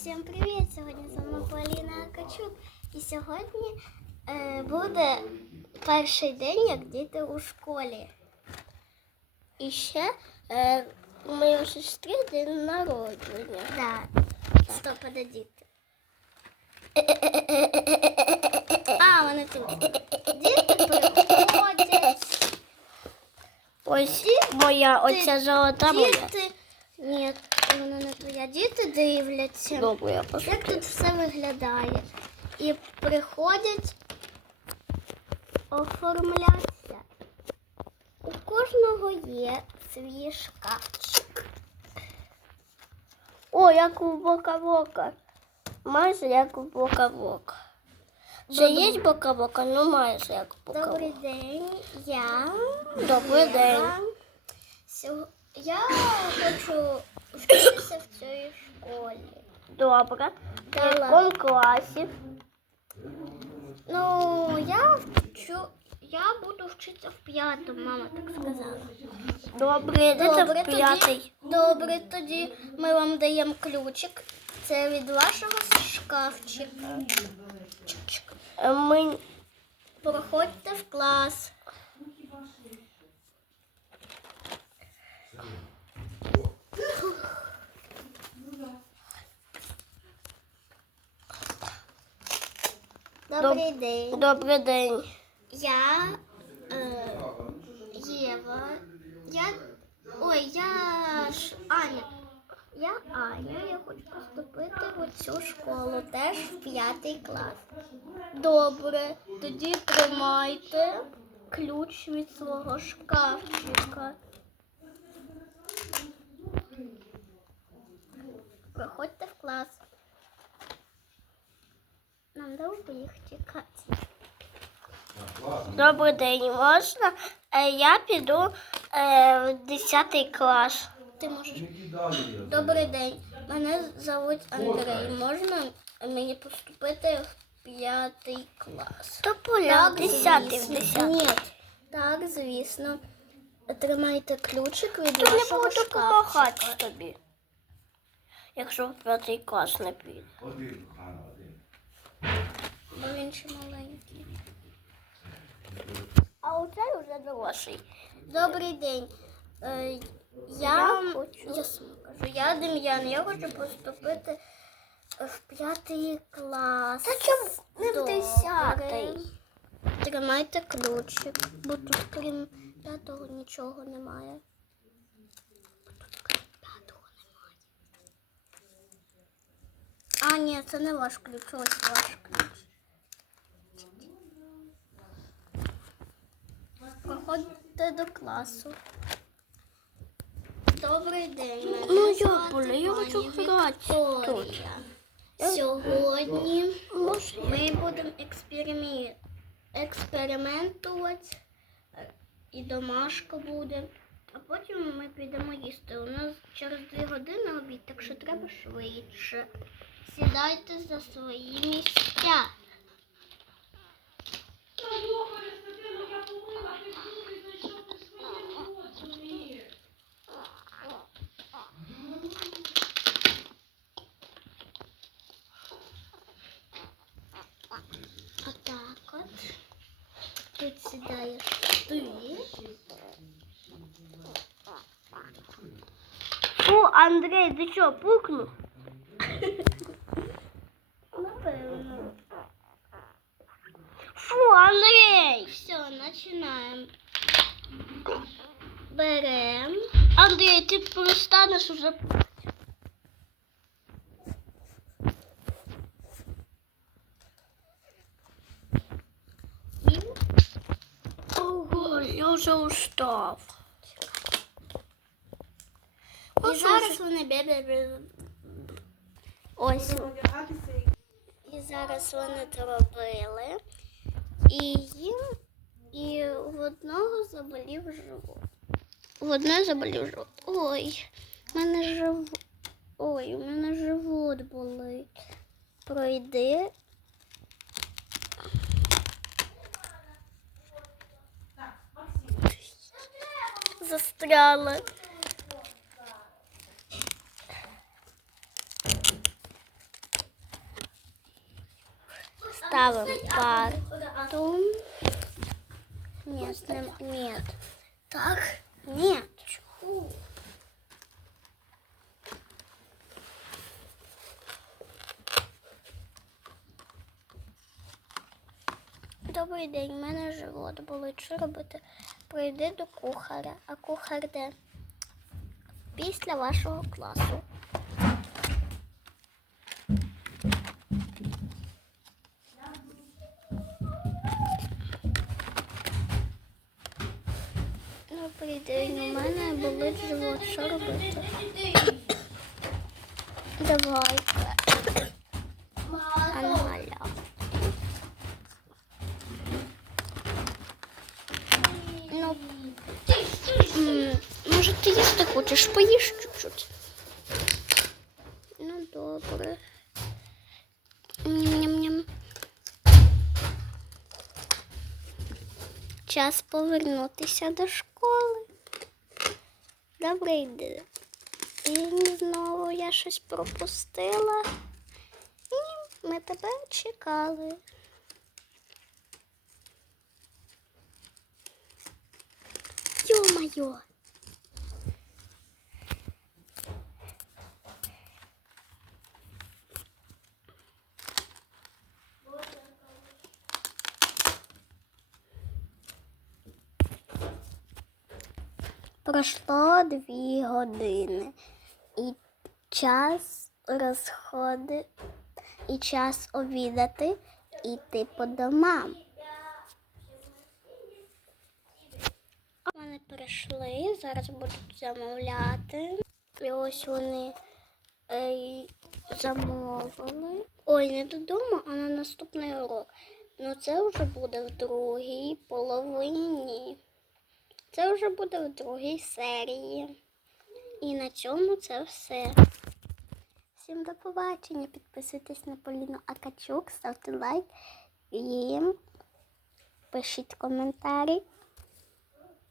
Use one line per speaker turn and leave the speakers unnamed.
Всім привіт! Сьогодні з вами Поліна Качук. І сьогодні е, буде перший день, як діти у школі. І ще е, у моєї сестри день народження. Да. Стоп, подождіть. А, вони тут. Діти приходять.
Ось моя оця золота моя.
Діти. Ні, Твоя. Діти дивляться.
Добре, я
Як тут все виглядає? І приходять оформлятися. У кожного є свій шкафчик.
О, як у бока-бока. Майже як у бока-бока. Це є бока-бока, ну майже як у
Добрий
бока-бока.
день, я.
Добрий день.
Я, я хочу вчитися в цій школі.
Добре. В якому класі?
Ну, я вчу, я буду вчитися в п'ятому, мама так сказала.
Добре,
Добре,
в п'ятий?
Тоді, добре, тоді ми вам даємо ключик. Це від вашого шкафчика. Чик-чик.
Ми...
Проходьте в клас. Добрий день.
Добрий день.
Я е, Єва. Я. Ой, я ж Аня. Я Аня, я хочу поступити в цю школу, теж в п'ятий клас. Добре, тоді тримайте ключ від свого шкафчика. Проходьте в клас. Нам довго їх чекати.
Добрий день. Можна? Е, Я піду е, в 10 клас.
Ти можеш. Добрий день. Мене звуть Андрій. Можна мені поступити в п'ятий клас?
То поля, в 10 в 10.
Ні. Так, звісно. Тримайте ключик від
Я не
вашого
буду
шкафчика.
допомагати тобі. Якщо в п'ятий клас не піде.
Один, один.
Бо маленький.
А оцей вже дорослий.
Добрий день. Е, я,
Я хочу.
я сама кажу, я Дем'ян, я хочу поступити в п'ятий клас.
Та чому не в десятий?
Тримайте ключик, бо тут крім п'ятого нічого немає. А, ні, це не ваш ключ, ось ваш ключ. Проходьте до класу. Добрий день. Мене
Ну, я
звати
я
пані
хочу грати тут.
Сьогодні ми будемо експеримі... експериментувати і домашка буде. А потім ми підемо їсти. У нас через дві години обід, так що треба швидше. Сідайте за свої місця. Отак Тут сідаєш ти.
Фу, Андрій, ти що, пукнув?
Напевно.
Фу, Андрій!
Все, починаємо. Берем.
Андрій, ти перестанеш уже.
І
Ого, я вже устав.
І зараз вони бе Ось. І зараз вони зробили. І їм, і в одного заболів живот. В одне заболів живот. Ой, в мене живот. Ой, у мене живот болить. Пройди.
застряла.
Ставим пату. Нет, нет.
Так?
Нет. Добрий день, в мене живот болить. Що робити? Прийди до кухаря. А кухар де? Після вашого класу. Добрий день, у мене болить живот. Що робити? Давайте. Ти хочеш? Поїж чуть-чуть. Ну, добре. Ням-ням-ням. Час повернутися до школи. Добрий день. І знову я щось пропустила. Ні, ми тебе чекали. Йо-моє. Пройшло дві години. І час розходи, і час обідати, і йти по домам. Вони прийшли, зараз будуть замовляти. І ось вони е, й замовили. Ой, не додому, а на наступний урок. Ну це вже буде в другій половині. Це вже буде в другій серії. І на цьому це все. Всім до побачення. Підписуйтесь на Поліну Акачук, ставте лайк і пишіть коментарі.